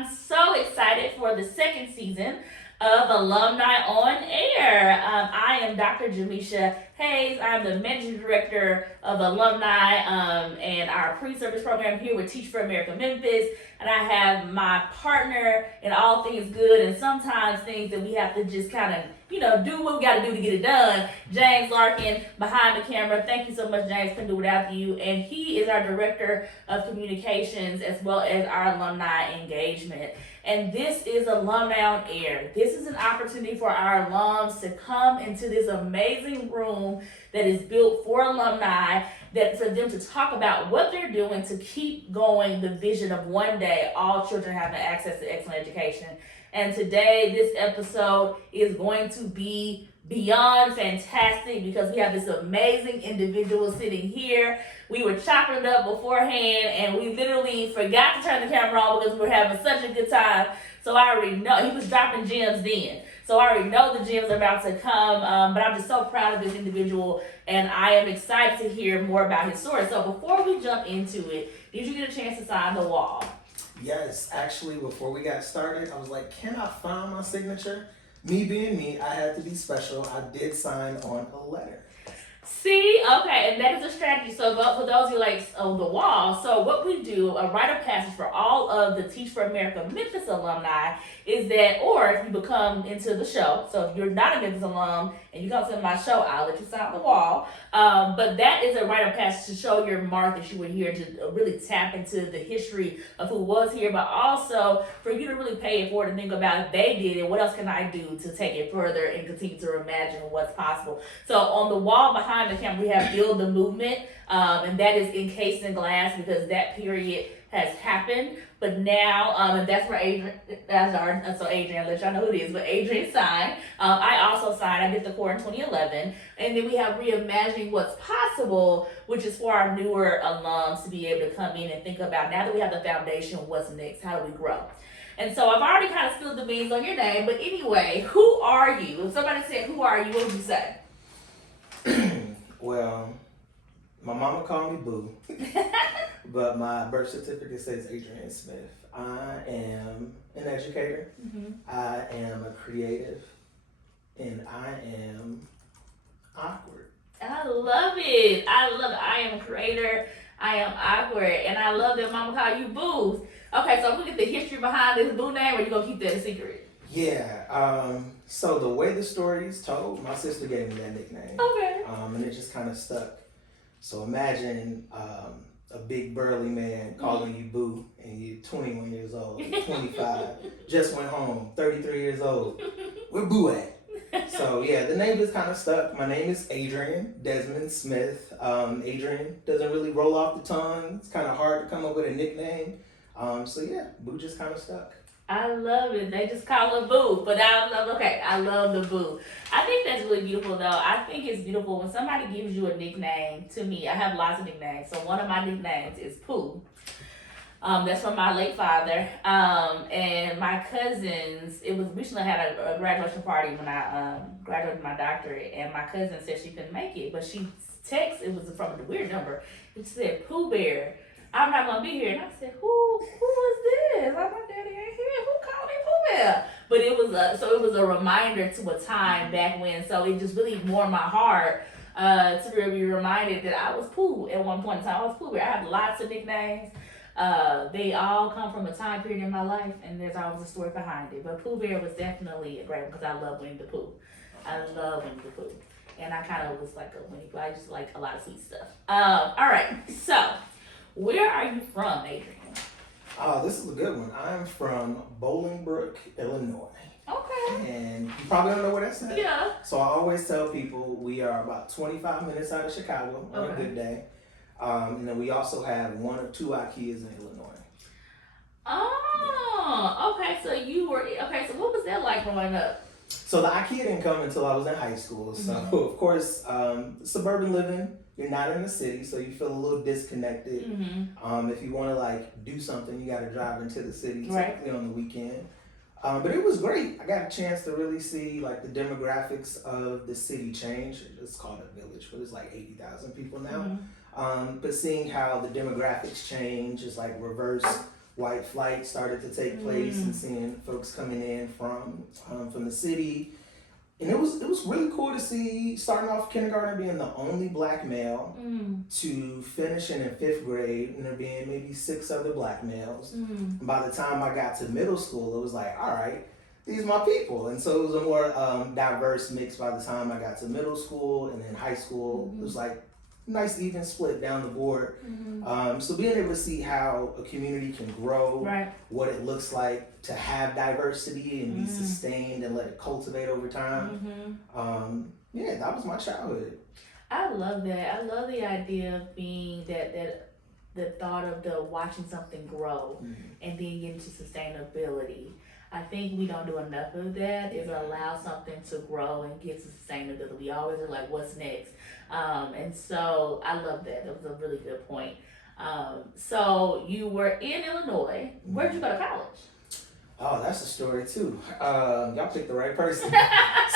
I'm so excited for the second season of Alumni on Air. I am Dr. Jamisha Hayes. I'm the Managing Director of Alumni and our pre-service program here with Teach for America Memphis. And I have my partner in all things good and sometimes things that we have to just kind of, do what we got to do to get it done. James Larkin behind the camera. Thank you so much, James. Couldn't do without you. And he is our Director of Communications as well as our alumni engagement. And this is Alumni on Air. This is an opportunity for our alums to come into this amazing room that is built for alumni, that for them to talk about what they're doing to keep going the vision of one day all children having access to excellent education. And today, this episode is going to be beyond fantastic because we have this amazing individual sitting here. We were chopping it up beforehand and we literally forgot to turn the camera on because we were having such a good time. So I already know, he was dropping gems then. So I already know the gems are about to come, but I'm just so proud of this individual and I am excited to hear more about his story. So before we jump into it, did you get a chance to sign the wall? Yes, actually, before we got started, I was like, can I find my signature? Me being me, I had to be special. I did sign on a letter. See, okay, and that is a strategy. So for those who like on the wall, so what we do, a rite of passage for all of the Teach for America Memphis alumni is that, or if you become into the show, so if you're not a Memphis alum and you come to my show, I'll let you sign on the wall. But that is a rite of passage to show your mark that you were here, to really tap into the history of who was here, but also for you to really pay it forward and think about if they did it, what else can I do to take it further and continue to imagine what's possible. So on the wall behind the camera, we have Build the Movement, and that is encased in glass because that period has happened. But now, and that's where Adrian, so Adrian, I'll let y'all know who it is, but Adrian signed. I also signed, I did the core in 2011. And then we have Reimagining What's Possible, which is for our newer alums to be able to come in and think about, now that we have the foundation, what's next, how do we grow? And so I've already kind of spilled the beans on your name, but anyway, who are you? If somebody said, who are you, what would you say? Well, my mama called me Boo, but my birth certificate says Adrian Smith. I am an educator, I am a creative, and I am awkward. I love it. I am a creator, I am awkward, and I love that mama called you Boo. Okay, so we get the history behind this Boo name, or you gonna keep that a secret? Yeah, so the way the story is told, my sister gave me that nickname. Okay. And it just kind of stuck. So imagine a big burly man calling you Boo, and you're 21 years old, 25, just went home, 33 years old. Where Boo at? So yeah, the name just kind of stuck. My name is Adrian Desmond Smith. Adrian doesn't really roll off the tongue. It's kind of hard to come up with a nickname. So yeah, Boo just kind of stuck. I love it. They just call it Boo, but I love the Boo. I think that's really beautiful, though. I think it's beautiful when somebody gives you a nickname. To me, I have lots of nicknames. So one of my nicknames is Pooh. That's from my late father. And my cousins, we recently had a graduation party when I graduated my doctorate, and my cousin said she couldn't make it, but she texted, it was from a weird number. It said, Pooh Bear, I'm not gonna be here. And I said, who is this? I'm like, Daddy ain't here. Who called me Pooh Bear? But it was a reminder to a time back when. So it just really warmed my heart to really be reminded that I was Pooh at one point in time. I was Pooh Bear. I have lots of nicknames. They all come from a time period in my life, and there's always a story behind it. But Pooh Bear was definitely a great one because I love Winnie the Pooh. I love Winnie the Pooh. And I kind of was like a Winnie, but I just like a lot of sweet stuff. All right, so where are you from, Adrian? This is a good one. I'm from Bolingbrook, Illinois. Okay. And you probably don't know where that's at. Yeah. So I always tell people we are about 25 minutes out of Chicago on a good day. And then we also have one of two IKEAs in Illinois. Oh, okay. So so what was that like growing up? So the IKEA didn't come until I was in high school. So of course, suburban living, you're not in the city, so you feel a little disconnected. If you want to do something, you got to drive into the city, typically on the weekend. But it was great. I got a chance to really see the demographics of the city change. It's called a village, but it's 80,000 people now. But seeing how the demographics change is reverse white flight started to take place and seeing folks coming in from the city. And it was really cool to see, starting off kindergarten being the only black male to finishing in 5th grade and there being maybe 6 other black males. And by the time I got to middle school, it was like, all right, these are my people. And so it was a more diverse mix by the time I got to middle school, and then high school. It was like nice even split down the board. So being able to see how a community can grow, what it looks like to have diversity and be sustained and let it cultivate over time. Yeah, that was my childhood. I love that. I love the idea of being the thought of the watching something grow and then getting to sustainability. I think we don't do enough of that, is allow something to grow and get to sustainability. We always are like, what's next? And so I love that. That was a really good point. So you were in Illinois. Where'd you go to college? Oh, that's a story too. Y'all picked the right person.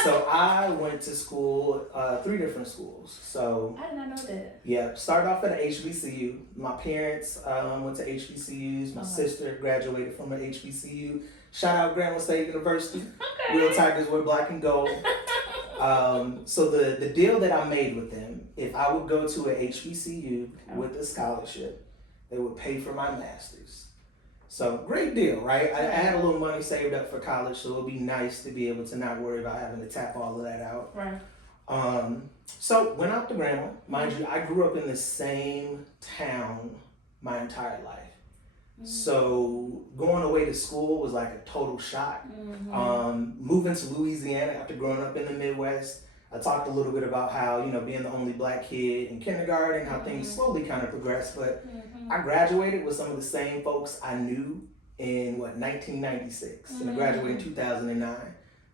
So I went to school, 3 different schools. So I did not know that. Yeah, started off at an HBCU. My parents went to HBCUs. My sister graduated from an HBCU. Shout out Grambling State University. Real Tigers wear black and gold. So the deal that I made with them, if I would go to a HBCU with a scholarship, they would pay for my master's. So great deal, right? I had a little money saved up for college, so it would be nice to be able to not worry about having to tap all of that out. Right. So went out to Grambling. Mind you, I grew up in the same town my entire life. So going away to school was like a total shock. Moving to Louisiana after growing up in the Midwest, I talked a little bit about how, being the only black kid in kindergarten, how things slowly kind of progressed, but I graduated with some of the same folks I knew in 1996, and I graduated in 2009.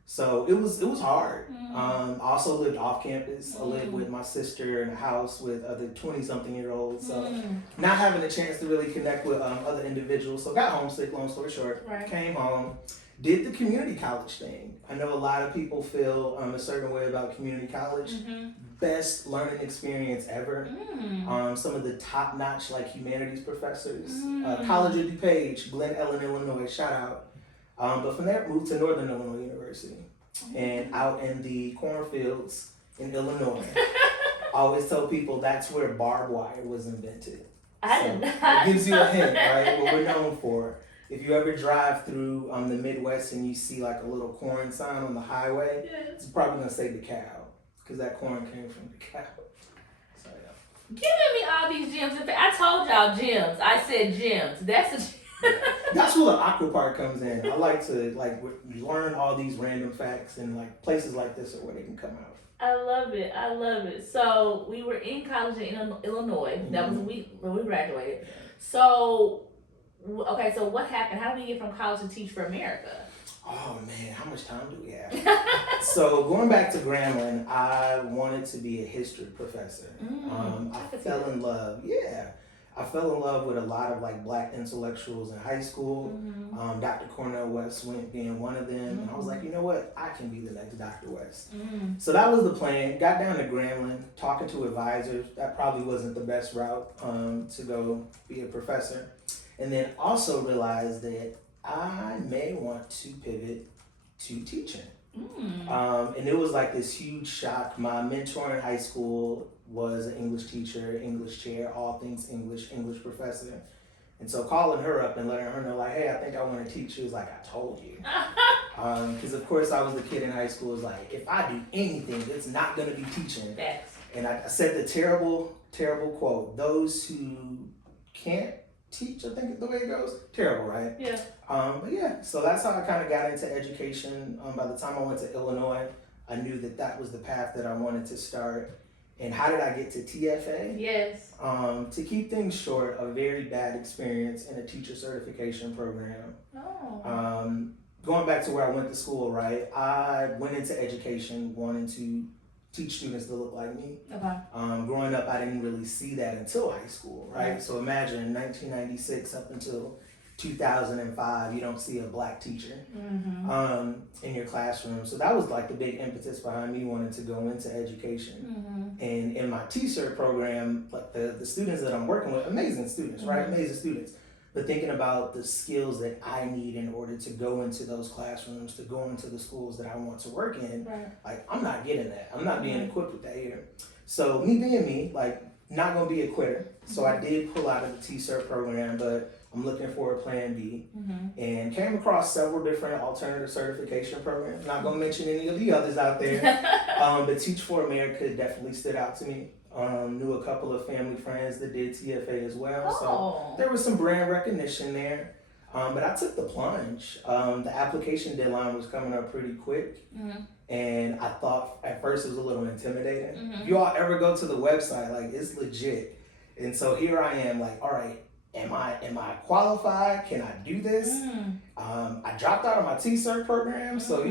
So it was hard. I also lived off campus. I lived with my sister in a house with other 20-something-year-olds. So not having a chance to really connect with other individuals. So got homesick, long story short. Came home, did the community college thing. I know a lot of people feel a certain way about community college. Best learning experience ever. Some of the top-notch humanities professors. College of DuPage, Glen Ellen, Illinois, shout out. But from there, moved to Northern Illinois University, and out in the cornfields in Illinois. I always tell people that's where barbed wire was invented. It gives you a hint, right? What we're known for. If you ever drive through the Midwest and you see a little corn sign on the highway, it's probably gonna say DeKalb, because that corn came from DeKalb. So yeah. Giving me all these gems. I told y'all gems. I said gems. That's That's where the aqua part comes in. I like to learn all these random facts, and places like this are where they can come out. I love it. I love it. So we were in college in Illinois. That was when we graduated. So okay. So what happened? How did we get from college to teach for America? Oh man, how much time do we have? So going back to Grambling, I wanted to be a history professor. I fell in love. I fell in love with a lot of black intellectuals in high school. Dr. Cornell West being one of them. And I was like, you know what? I can be the next Dr. West. So that was the plan. Got down to Grambling, talking to advisors. That probably wasn't the best route to go be a professor. And then also realized that I may want to pivot to teaching. And it was this huge shock. My mentor in high school was an English teacher, English chair, all things English professor. And so calling her up and letting her know, hey, I think I want to teach, she was like, I told you. Because of course I was the kid in high school, was like, if I do anything, it's not going to be teaching. And I said the terrible quote, those who can't teach, I think is the way it goes. Terrible, right? Yeah. But yeah, so that's how I kind of got into education. By the time I went to Illinois, I knew that was the path that I wanted to start. And how did I get to TFA? Yes. To keep things short, a very bad experience in a teacher certification program. Going back to where I went to school, right? I went into education wanting to teach students to look like me. Growing up, I didn't really see that until high school, right? So imagine 1996 up until 2005, you don't see a black teacher in your classroom. So that was the big impetus behind me wanting to go into education. And in my T-shirt program, the students that I'm working with, amazing students, right? Amazing students. but thinking about the skills that I need in order to go into those classrooms, to go into the schools that I want to work in. Right. Like, I'm not getting that. I'm not being equipped with that here. So me being me, like, not gonna be a quitter. So I did pull out of the T-Cert program, but I'm looking for a plan B, and came across several different alternative certification programs. Not gonna mention any of the others out there, but Teach for America definitely stood out to me. Knew a couple of family friends that did TFA as well, so there was some brand recognition there. But I took the plunge. The application deadline was coming up pretty quick, and I thought at first it was a little intimidating. If you all ever go to the website, like, it's legit. And so here I am, like, all right, am I qualified? Can I do this? I dropped out of my T-Cert program, so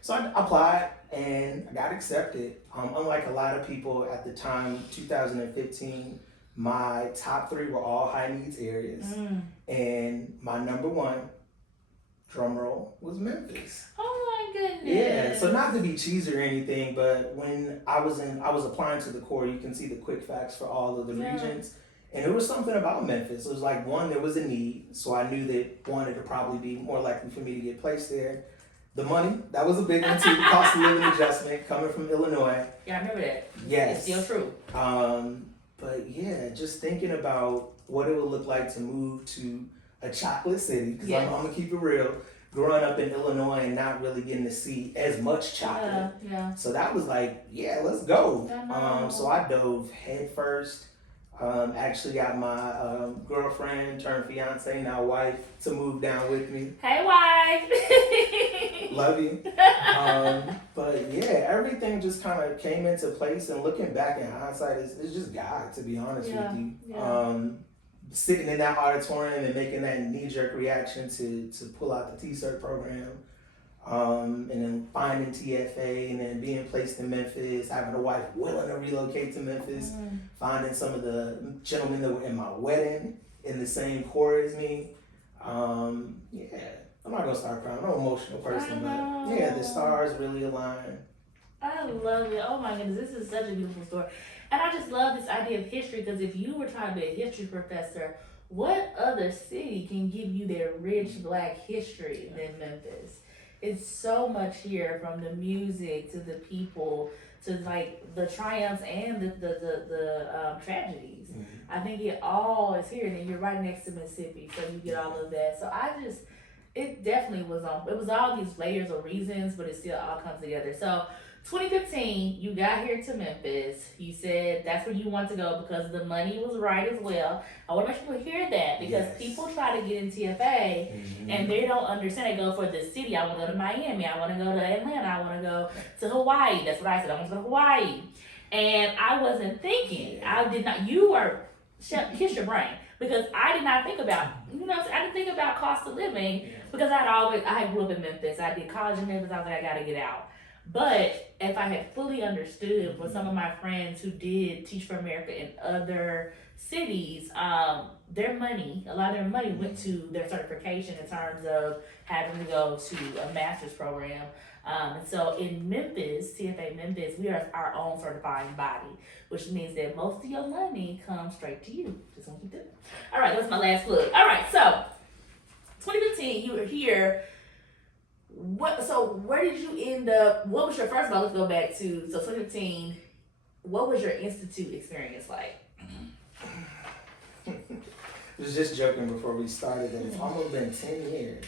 so I applied and I got accepted. Unlike a lot of people at the time, 2015, my top 3 were all high needs areas, and my number 1, drum roll, was Memphis. Oh my goodness. Yeah, so not to be cheesy or anything, but when I was applying to the Corps, you can see the quick facts for all of the regions. And there was something about Memphis. It was like, one, there was a need, so I knew that, one, it would probably be more likely for me to get placed there. The money, that was a big one too. Cost of living adjustment coming from Illinois. Yeah, I remember that. Yes. It's still true. But yeah, just thinking about what it would look like to move to a chocolate city, because I'm gonna keep it real. Growing up in Illinois and not really getting to see as much chocolate. So that was like, yeah, let's go. So I dove head first. Actually got my girlfriend turned fiance, now wife, to move down with me. Hey, wife. Love you. But yeah, everything just kind of came into place, and looking back in hindsight, it's just God, to be honest with you. Sitting in that auditorium and making that knee-jerk reaction to pull out the T-Cert program, and then finding TFA, and then being placed in Memphis, having a wife willing to relocate to Memphis, finding some of the gentlemen that were in my wedding in the same Corps as me. I'm not gonna start crying. I'm an emotional person, but yeah, the stars really align. I love it. Oh my goodness, this is such a beautiful story. And I just love this idea of history, because if you were trying to be a history professor, what other city can give you their rich Black history than Memphis? It's so much here, from the music to the people to like the triumphs and the tragedies. I think it all is here, and then you're right next to Mississippi, so you get all of that. So it definitely was it was all these layers of reasons, but it still all comes together. So 2015, you got here to Memphis. You said that's where you want to go because the money was right as well. I want to make people hear that, because people try to get in TFA and they don't understand. They go for the city. I want to go to Miami. I want to go to Atlanta. I want to go to Hawaii. That's what I said. I want to go to Hawaii. And I wasn't thinking. I did not. You were, kiss your brain. Because I did not think about, I didn't think about cost of living, because I grew up in Memphis. I did college in Memphis. I was like, I got to get out. But if I had fully understood what some of my friends who did Teach for America in other cities, a lot of their money went to their certification in terms of having to go to a master's program. And so in Memphis, TFA Memphis, we are our own certifying body, which means that most of your money comes straight to you. Just want to keep that. All right, that's my last plug. All right, so 2015, you were here. Where did you end up? What was your, first of all, let's go back to, 2015, what was your institute experience like? I was just joking before we started that it's almost been 10 years.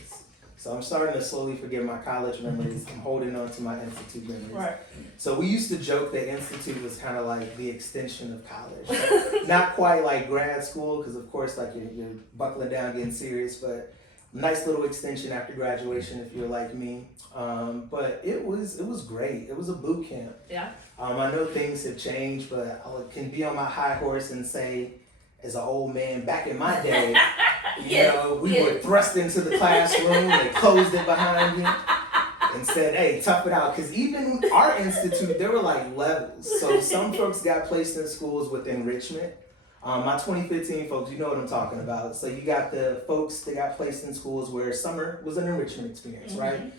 So I'm starting to slowly forget my college memories. I'm holding on to my institute memories. Right. So we used to joke that institute was kind of like the extension of college. Not quite like grad school, because of course like you're buckling down, getting serious, but nice little extension after graduation if you're like me. But it was great. It was a boot camp. Yeah. I know things have changed, but I can be on my high horse and say, as an old man, back in my day, we were thrust into the classroom, they closed it behind you and said, hey, tough it out. Because even our institute, there were like levels. So some folks got placed in schools with enrichment. My 2015 folks, you know what I'm talking about. So you got the folks that got placed in schools where summer was an enrichment experience, right?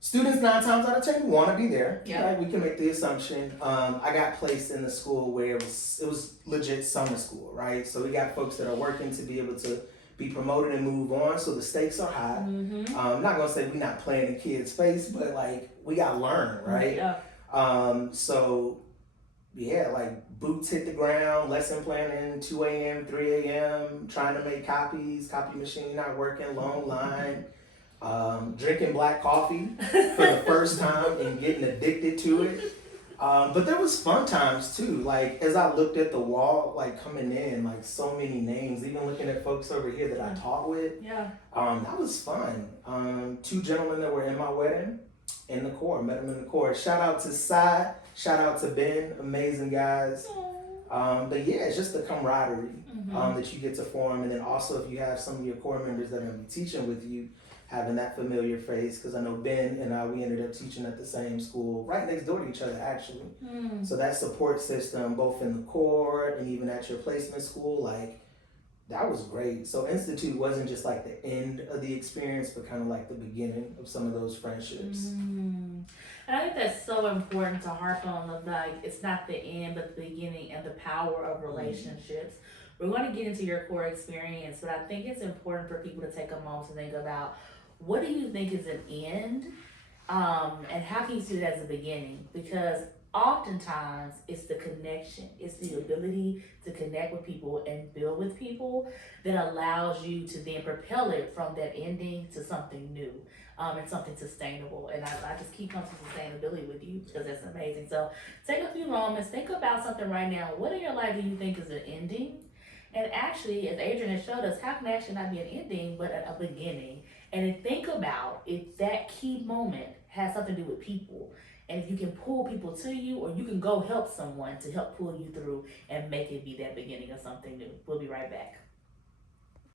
Students 9 times out of 10 want to be there. Yeah. Right? We can make the assumption. I got placed in the school where it was legit summer school, right? So we got folks that are working to be able to be promoted and move on. So the stakes are high. I'm not gonna say we're not playing in kids' face, but like we gotta learn, right? Yeah. So yeah, like boots hit the ground, lesson planning, 2 a.m., 3 a.m., trying to make copies, copy machine not working, long line, drinking black coffee for the first time and getting addicted to it. But there was fun times too. Like as I looked at the wall, like coming in, like so many names, even looking at folks over here that I taught with. Yeah. That was fun. 2 gentlemen that were in my wedding in the core, met them in the core. Shout out to Sai, shout out to Ben, amazing guys. But yeah, it's just the camaraderie that you get to form, and then also if you have some of your core members that are gonna be teaching with you, having that familiar face, because I know Ben and I, we ended up teaching at the same school, right next door to each other actually. So that support system, both in the core and even at your placement school, like that was great. So Institute wasn't just like the end of the experience, but kind of like the beginning of some of those friendships. And I think that's so important to harp on, of like, it's not the end, but the beginning, and the power of relationships. We're going to get into your core experience, but I think it's important for people to take a moment to think about, what do you think is an end? And how can you see it as a beginning? Because oftentimes it's the connection, it's the ability to connect with people and build with people that allows you to then propel it from that ending to something new, and something sustainable. And I just keep coming to sustainability with you because that's amazing. So take a few moments, think about something right now. What in your life do you think is an ending? And actually, as Adrian has showed us, how can actually not be an ending, but a beginning? And then think about if that key moment has something to do with people. And if you can pull people to you, or you can go help someone to help pull you through and make it be that beginning of something new. We'll be right back.